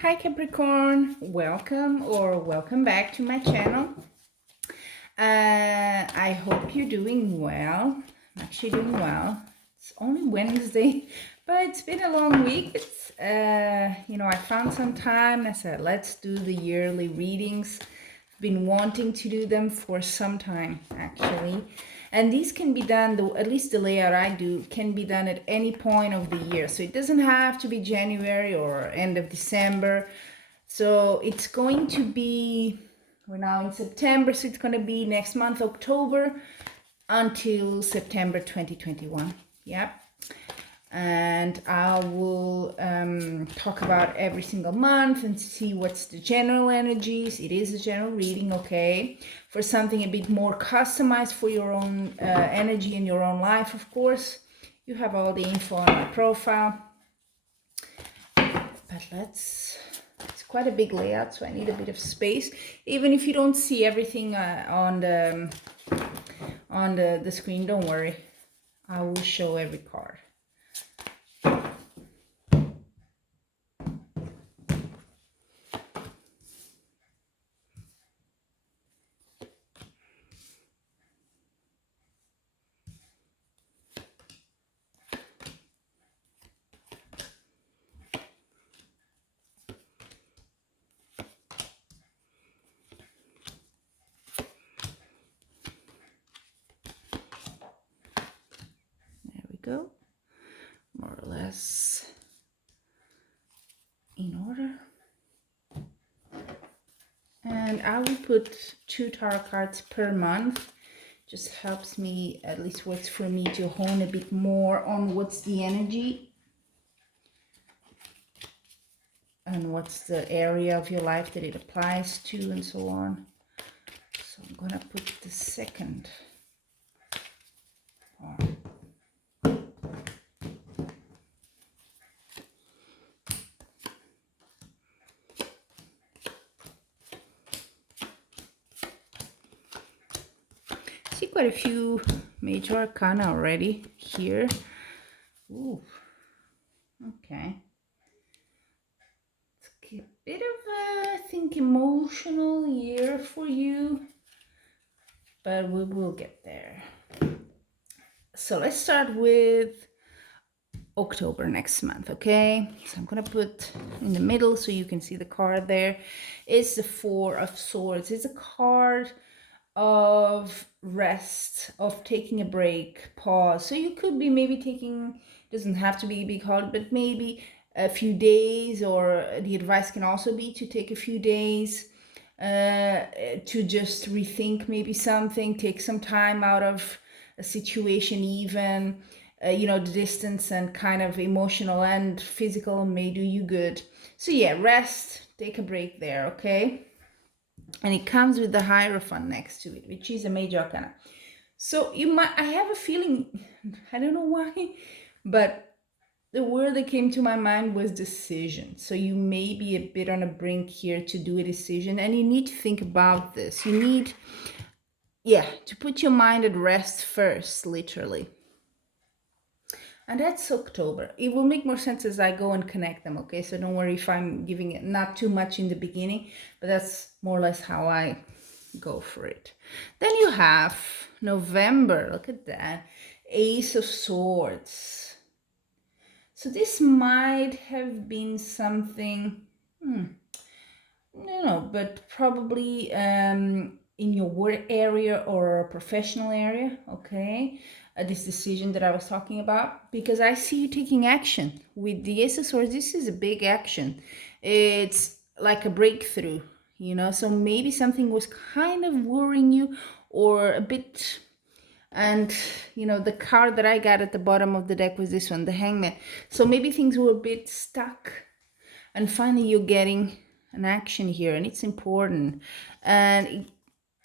Hi Capricorn, welcome back to my channel. I hope you're doing well. I'm actually doing well. It's only Wednesday, but it's been a long week. I found some time. I said, let's do the yearly readings. I've been wanting to do them for some time, actually. And these can be done, at least the layout I do, can be done at any point of the year. So it doesn't have to be January or end of December. So it's going to be, we're now in September, so it's going to be next month, October, until September 2021. Yep. And I will talk about every single month and see what's the general energies. It is a general reading, okay? For something a bit more customized for your own energy in your own life, of course. You have all the info on my profile. But it's quite a big layout, so I need a bit of space. Even if you don't see everything on the screen, don't worry. I will show every card. Go more or less in order, and I will put 2 tarot cards per month. Just helps me, at least works for me, to hone a bit more on what's the energy and what's the area of your life that it applies to and so on. So I'm gonna put the second part. See quite a few major arcana already here. Ooh, okay. It's a bit of a, I think, emotional year for you, but we will get there. So let's start with October next month, okay? So I'm gonna put in the middle so you can see the card there. It's the 4 of Swords. It's a card of rest, of taking a break, pause. So you could be maybe taking, doesn't have to be a big holiday, but maybe a few days, or the advice can also be to take a few days to just rethink maybe something, take some time out of a situation, even the distance and kind of emotional and physical may do you good. So yeah, rest, take a break there, okay? And it comes with the Hierophant next to it, which is a major arcana. So I have a feeling, I don't know why, but the word that came to my mind was decision. So you may be a bit on a brink here to do a decision, and you need to think about this. You need, to put your mind at rest first, literally. And that's October. It will make more sense as I go and connect them, okay? So don't worry if I'm giving it not too much in the beginning, but that's more or less how I go for it. Then you have November. Look at that. Ace of Swords. So this might have been something, but probably in your work area or professional area, okay? This decision that I was talking about, because I see you taking action with the Ace of Swords. This is a big action. It's like a breakthrough, so maybe something was kind of worrying you or a bit. And the card that I got at the bottom of the deck was this one, the Hangman. So maybe things were a bit stuck, and finally you're getting an action here, and it's important. And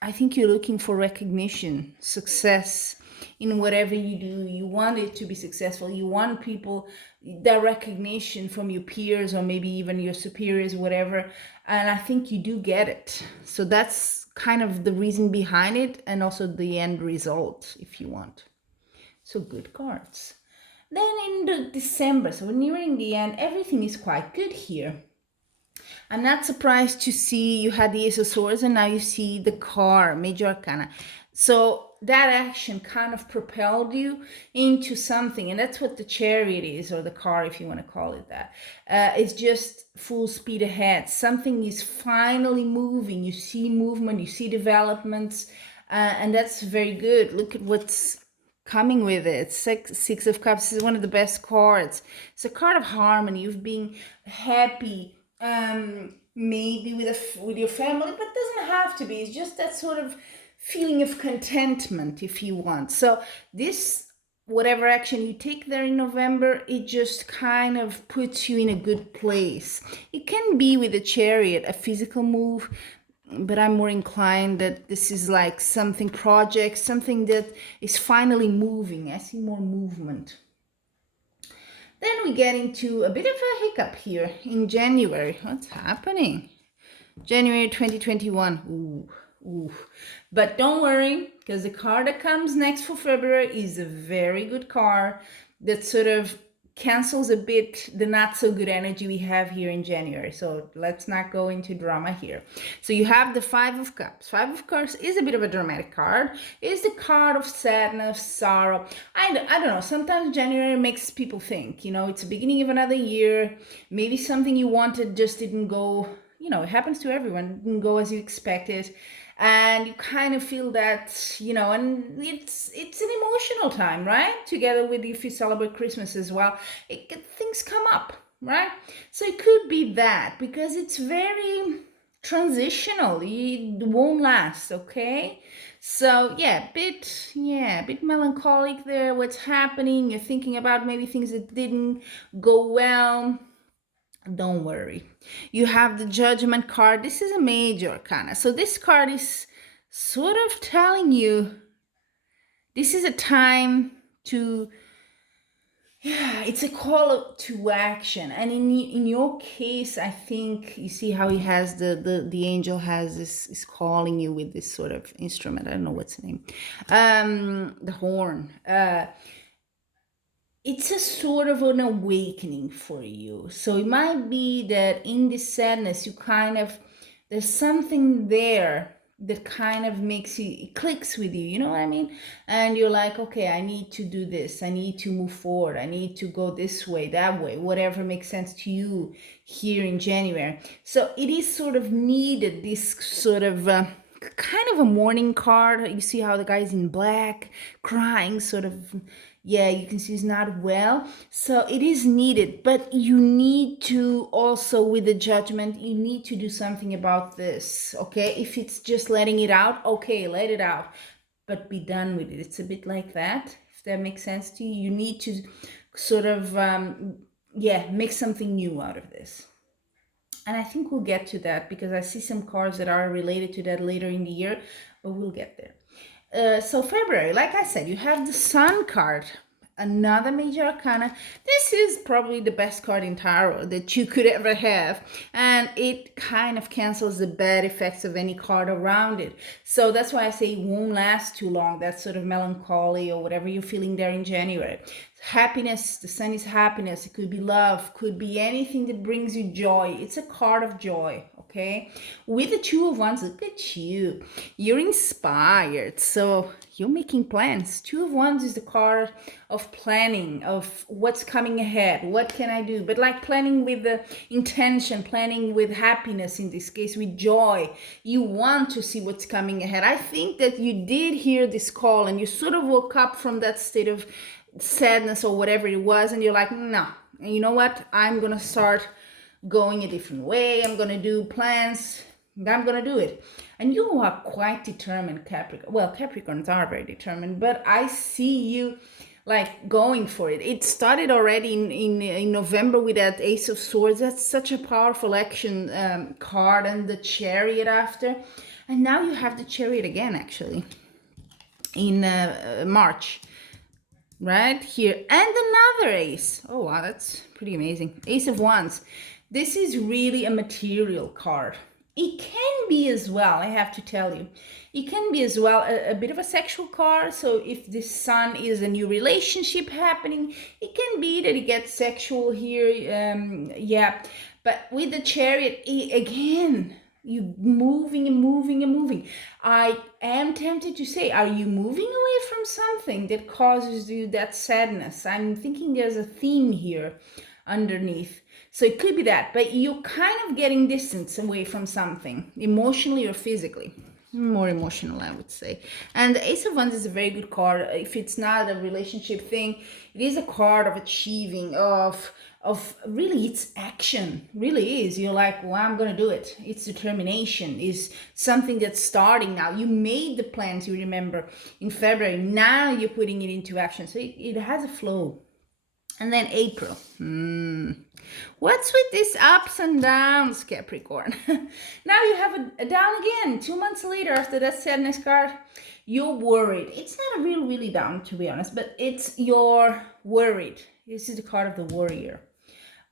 I think you're looking for recognition, success in whatever you do. You want it to be successful. You want people, that recognition from your peers or maybe even your superiors, whatever. And I think you do get it. So that's kind of the reason behind it, and also the end result, if you want. So good cards. Then in December, so we're nearing the end, everything is quite good here. I'm not surprised to see you had the Ace of Swords and now you see the car, Major Arcana. So that action kind of propelled you into something, and that's what the Chariot is, or the car, if you want to call it that. It's just full speed ahead. Something is finally moving. You see movement, you see developments, and that's very good. Look at what's coming with it. Six of Cups is one of the best cards. It's a card of harmony. You've been happy, maybe with your family, but it doesn't have to be. It's just that sort of feeling of contentment, if you want. So this, whatever action you take there in November, it just kind of puts you in a good place. It can be with a Chariot, a physical move, but I'm more inclined that this is like something project, something that is finally moving. I see more movement. Then we get into a bit of a hiccup here in January. What's happening? January 2021. Ooh. But don't worry, because the card that comes next for February is a very good card that sort of cancels a bit the not so good energy we have here in January. So let's not go into drama here. So you have the Five of Cups. Five of Cups is a bit of a dramatic card. It's the card of sadness, sorrow. I don't know. Sometimes January makes people think, it's the beginning of another year. Maybe something you wanted just didn't go, it happens to everyone, didn't go as you expected. And you kind of feel that, and it's an emotional time, right? Together with if you celebrate Christmas as well, things come up, right? So it could be that, because it's very transitional. It won't last, okay? So a bit melancholic there. What's happening? You're thinking about maybe things that didn't go well. Don't worry. You have the Judgment card. This is a Major Arcana. So this card is sort of telling you this is a time to, it's a call to action. And in your case, I think you see how he has the angel has this, is calling you with this sort of instrument. I don't know what's the name. The horn. It's a sort of an awakening for you. So it might be that in this sadness, there's something there that kind of makes you, it clicks with you, you know what I mean? And you're like, okay, I need to do this. I need to move forward. I need to go this way, that way, whatever makes sense to you here in January. So it is sort of needed, this sort of kind of a mourning card. You see how the guy's in black, crying, sort of, you can see he's not well. So it is needed, but you need to also, with the Judgment, you need to do something about this, okay? If it's just letting it out, okay, let it out, but be done with it. It's a bit like that, if that makes sense to you. You need to sort of, make something new out of this. And I think we'll get to that, because I see some cards that are related to that later in the year, but we'll get there. So February, like I said, you have the Sun card, another Major Arcana. This is probably the best card in tarot that you could ever have, and it kind of cancels the bad effects of any card around it. So that's why I say it won't last too long, that sort of melancholy or whatever you're feeling there in January. Happiness, the Sun is happiness. It could be love, could be anything that brings you joy. It's a card of joy, okay? With the Two of Wands, look at you. You're inspired, so you're making plans. Two of Wands is the card of planning, of what's coming ahead. What can I do? But like planning with the intention, planning with happiness, in this case, with joy. You want to see what's coming ahead. I think that you did hear this call and you sort of woke up from that state of sadness or whatever it was, and you're like, no, you know what, I'm gonna start going a different way. I'm gonna do plans. I'm gonna do it. And you are quite determined, Capricorn. Well, Capricorns are very determined, but I see you like going for it. It started already in November with that Ace of Swords. That's such a powerful action card, and the Chariot after, and now you have the Chariot again, actually, in March. Right here, and another ace. Oh wow, that's pretty amazing. Ace of Wands. This is really a material card. It can be as well, I have to tell you, it can be as well a bit of a sexual card. So if this Sun is a new relationship happening, it can be that it gets sexual here. But with the Chariot, again, you moving and moving and moving. I am tempted to say, are you moving away from something that causes you that sadness? I'm thinking there's a theme here underneath. So it could be that, but you're kind of getting distance away from something, emotionally or physically. More emotional, I would say. And the Ace of Wands is a very good card. If it's not a relationship thing, it is a card of achieving, of really, it's action. Really is. You're like, well, I'm gonna do it. It's determination. Is something that's starting now. You made the plans, you remember, in February. Now you're putting it into action. So it has a flow. And then April. What's with these ups and downs, Capricorn? Now you have a down again. 2 months later, after that sadness card, you're worried. It's not a really down, to be honest, but you're worried. This is the card of the warrior.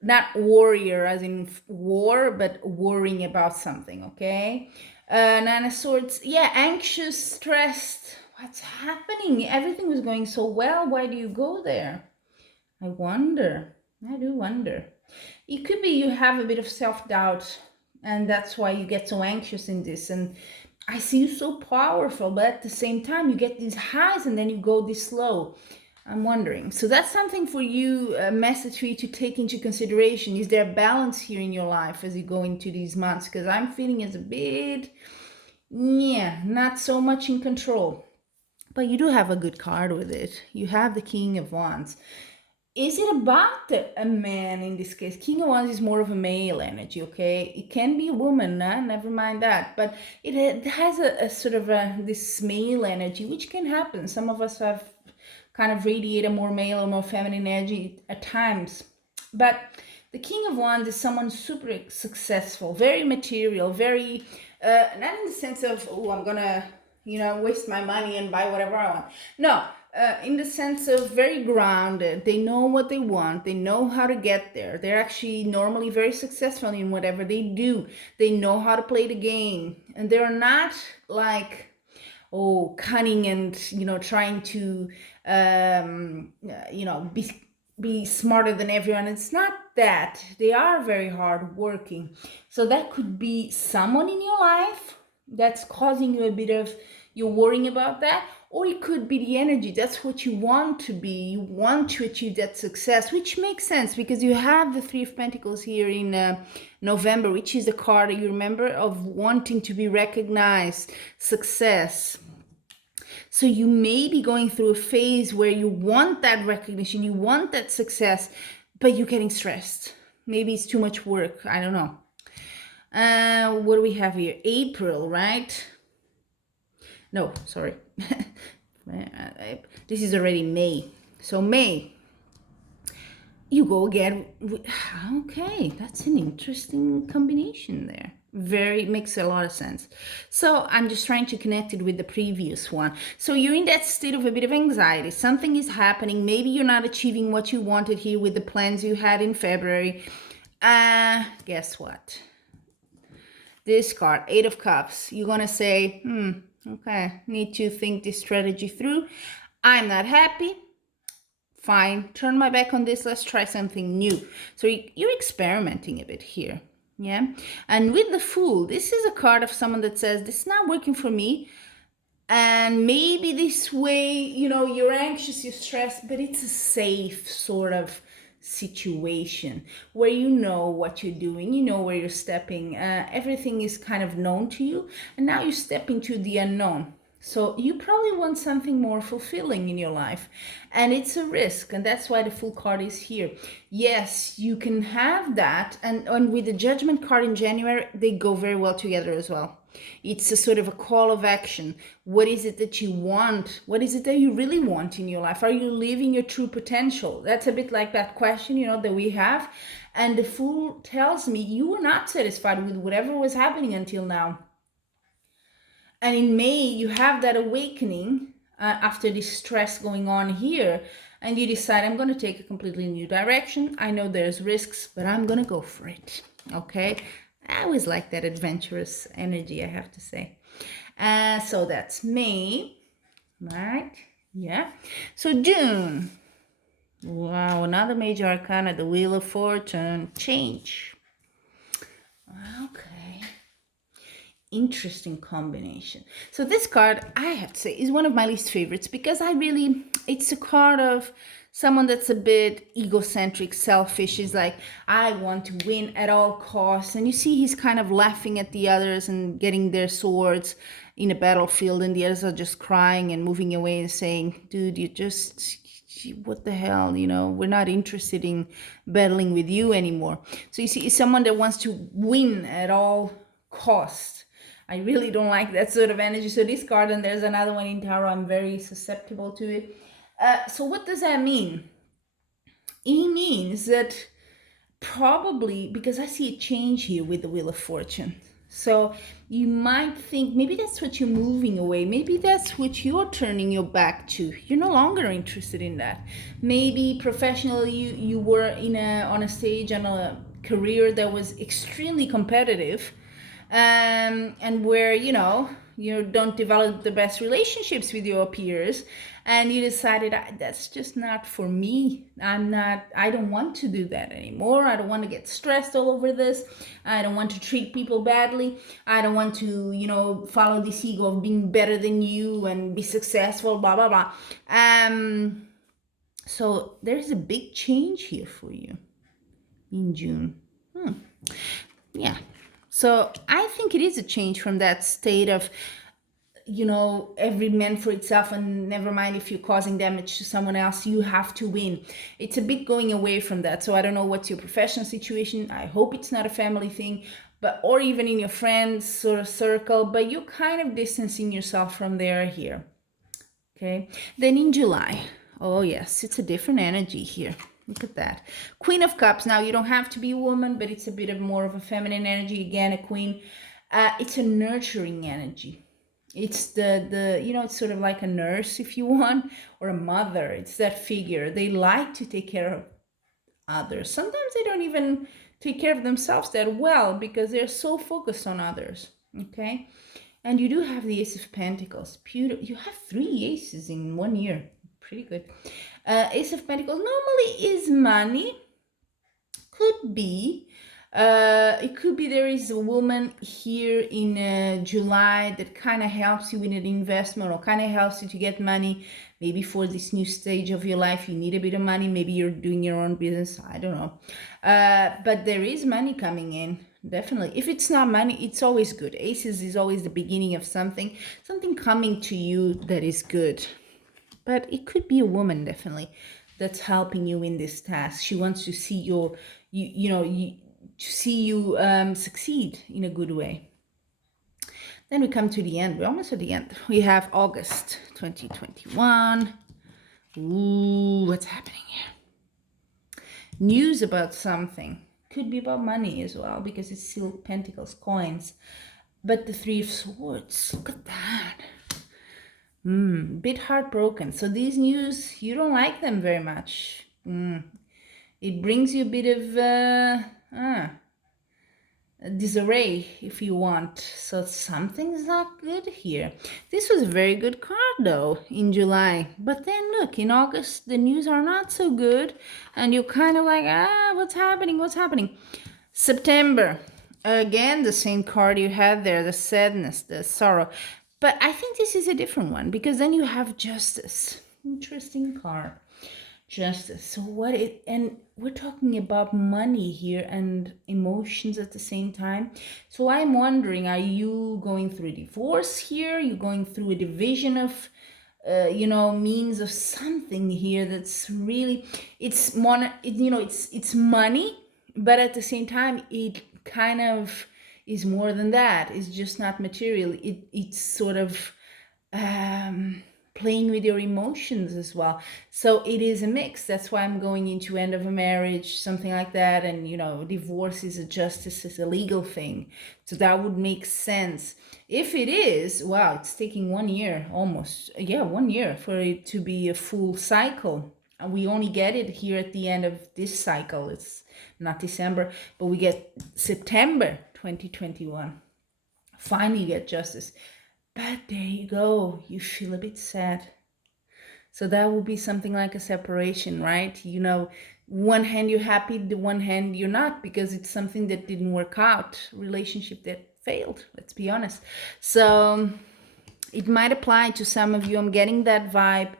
Not warrior as in war, but worrying about something, okay? Nine of Swords, yeah, anxious, stressed. What's happening? Everything was going so well. Why do you go there? I wonder. I do wonder. It could be you have a bit of self-doubt, and that's why you get so anxious in this. And I see you so powerful, but at the same time, you get these highs and then you go this low. I'm wondering. So that's something for you, a message for you to take into consideration. Is there balance here in your life as you go into these months? Because I'm feeling it's a bit, yeah, not so much in control. But you do have a good card with it. You have the King of Wands. Is it about a man in this case? King of Wands is more of a male energy, okay? It can be a woman, never mind that. But it has a sort of this male energy, which can happen. Some of us have kind of radiate a more male or more feminine energy at times. But the King of Wands is someone super successful, very material, very, not in the sense of, oh, I'm gonna, waste my money and buy whatever I want. No, in the sense of very grounded. They know what they want. They know how to get there. They're actually normally very successful in whatever they do. They know how to play the game. And they're not like, cunning and, trying to, be smarter than everyone. It's not that. They are very hard working. So that could be someone in your life that's causing you a bit of, you're worrying about that. Or it could be the energy. That's what you want to be. You want to achieve that success, which makes sense because you have the Three of Pentacles here in November, which is the card, you remember, of wanting to be recognized, success. So you may be going through a phase where you want that recognition, you want that success, but you're getting stressed. Maybe it's too much work. I don't know. What do we have here? April, right? No, sorry. This is already May. So May, you go again. Okay, that's an interesting combination there. Makes a lot of sense. So I'm just trying to connect it with the previous one. So you're in that state of a bit of anxiety. Something is happening. Maybe you're not achieving what you wanted here with the plans you had in February. Guess what? This card, Eight of Cups. You're going to say, okay, need to think this strategy through. I'm not happy. Fine, turn my back on this. Let's try something new. So you're experimenting a bit here. Yeah. And with the Fool, this is a card of someone that says, this is not working for me. And maybe this way, you're anxious, you're stressed, but it's a safe sort of situation where you know what you're doing, you know where you're stepping. Everything is kind of known to you. And now you step into the unknown. So you probably want something more fulfilling in your life, and it's a risk, and that's why the Fool card is here. Yes, you can have that, and with the Judgment card in January, they go very well together as well. It's a sort of a call of action. What is it that you want? What is it that you really want in your life? Are you living your true potential? That's a bit like that question, that we have. And the Fool tells me you were not satisfied with whatever was happening until now. And in May, you have that awakening after this stress going on here. And you decide, I'm going to take a completely new direction. I know there's risks, but I'm going to go for it. Okay? I always like that adventurous energy, I have to say. So that's May, right? Yeah. So June. Wow, another major arcana, the Wheel of Fortune. Change. interesting combination. So this card, I have to say, is one of my least favorites because it's a card of someone that's a bit egocentric, selfish. Is like, I want to win at all costs. And you see he's kind of laughing at the others and getting their swords in a battlefield, and the others are just crying and moving away and saying, dude, what the hell, we're not interested in battling with you anymore. So you see, it's someone that wants to win at all costs. I really don't like that sort of energy. So this card, and there's another one in tarot, I'm very susceptible to it. So what does that mean? It means that probably, because I see a change here with the Wheel of Fortune. So you might think maybe that's what you're moving away. Maybe that's what you're turning your back to. You're no longer interested in that. Maybe professionally you were on a stage, on a career that was extremely competitive, and where you don't develop the best relationships with your peers, and you decided, that's just not for me. I don't want to do that anymore. I don't want to get stressed all over this. I don't want to treat people badly. I don't want to follow this ego of being better than you and be successful, blah blah blah. So there's a big change here for you in June. Yeah. So I think it is a change from that state of, every man for itself, and never mind if you're causing damage to someone else, you have to win. It's a bit going away from that. So I don't know what's your professional situation. I hope it's not a family thing, or even in your friends sort of circle, but you're kind of distancing yourself from there here. Okay. Then in July, oh yes, it's a different energy here. Look at that. Queen of Cups. Now, you don't have to be a woman, but it's a bit of more of a feminine energy. Again, a queen. It's a nurturing energy. It's it's sort of like a nurse, if you want, or a mother. It's that figure. They like to take care of others. Sometimes they don't even take care of themselves that well because they're so focused on others. Okay. And you do have the Ace of Pentacles. Beautiful. You have 3 aces in 1 year. Pretty good. Ace of Pentacles normally is money. Could be. It could be there is a woman here in July that kind of helps you with an investment, or kind of helps you to get money. Maybe for this new stage of your life, you need a bit of money. Maybe you're doing your own business. I don't know. But there is money coming in. Definitely. If it's not money, it's always good. Aces is always the beginning of something coming to you that is good. But it could be a woman, definitely, that's helping you in this task. She wants to see succeed in a good way. Then we come to the end. We're almost at the end. We have August 2021. Ooh, what's happening here? News about something. Could be about money as well, because it's still Pentacles, coins. But the 3 of Swords, look at that. Bit heartbroken. So these news, you don't like them very much. It brings you a bit of disarray, if you want. So something's not good here. This was a very good card though in July, but then look, in August the news are not so good, and you're kind of like, what's happening? September, again the same card you had there, the sadness, the sorrow. But I think this is a different one, because then you have Justice. Interesting card. Justice. So and we're talking about money here and emotions at the same time. So I'm wondering, are you going through a divorce here? Are you going through a division of means of something here that's really, it's money, but at the same time it kind of is more than that. It's just not material. It's sort of playing with your emotions as well. So it is a mix. That's why I'm going into end of a marriage, something like that. And divorce is a justice, is a legal thing. So that would make sense. If it is, wow, it's taking 1 year almost. Yeah, 1 year for it to be a full cycle. And we only get it here at the end of this cycle. It's not December, but we get September 2021. Finally get justice. But there you go. You feel a bit sad. So that would be something like a separation, right? One hand you're happy, the one hand you're not, because it's something that didn't work out, relationship that failed, let's be honest. So it might apply to some of you. I'm getting that vibe.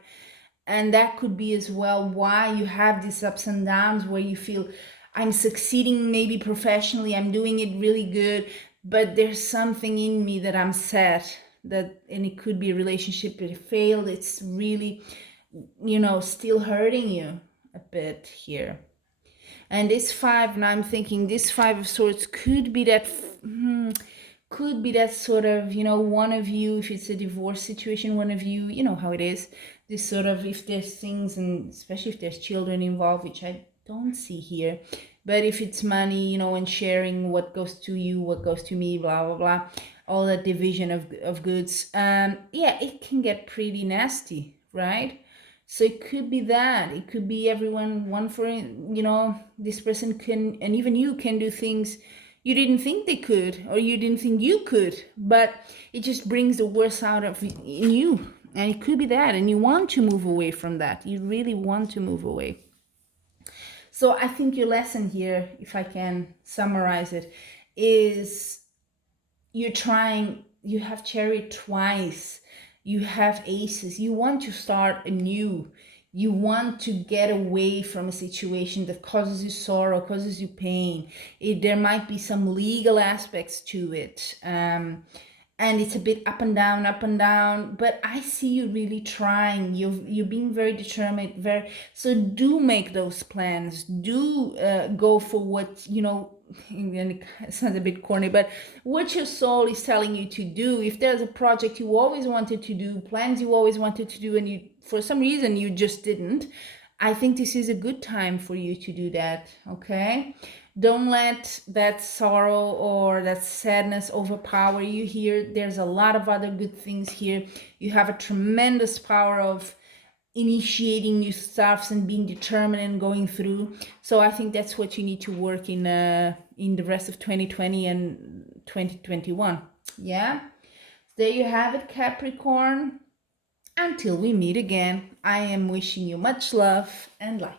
And that could be as well why you have these ups and downs where you feel I'm succeeding maybe professionally, I'm doing it really good, but there's something in me that I'm sad, that, and it could be a relationship that failed. It's really, still hurting you a bit here. And this five, and I'm thinking this Five of Swords could be that sort of, one of you, if it's a divorce situation, one of you, you know how it is, this sort of, if there's things, and especially if there's children involved, which I don't see here, but if it's money, and sharing what goes to you, what goes to me, blah, blah, blah, all that division of goods, it can get pretty nasty, right? So it could be that. It could be everyone, one for, this person can, and even you can do things you didn't think they could, or you didn't think you could, but it just brings the worst out of in you. And it could be that, and you want to move away from that. You really want to move away. So I think your lesson here, if I can summarize it, is you have Chariot twice, you have Aces, you want to start anew. You want to get away from a situation that causes you sorrow, causes you pain. There might be some legal aspects to it. And it's a bit up and down, but I see you really trying. You're being very determined, so do make those plans. Do go for what, and it sounds a bit corny, but what your soul is telling you to do. If there's a project you always wanted to do, plans you always wanted to do, and you, for some reason, you just didn't, I think this is a good time for you to do that, okay? Don't let that sorrow or that sadness overpower you here. There's a lot of other good things here. You have a tremendous power of initiating new stuffs and being determined and going through. So I think that's what you need to work in the rest of 2020 and 2021. Yeah, there you have it, Capricorn. Until we meet again, I am wishing you much love and light.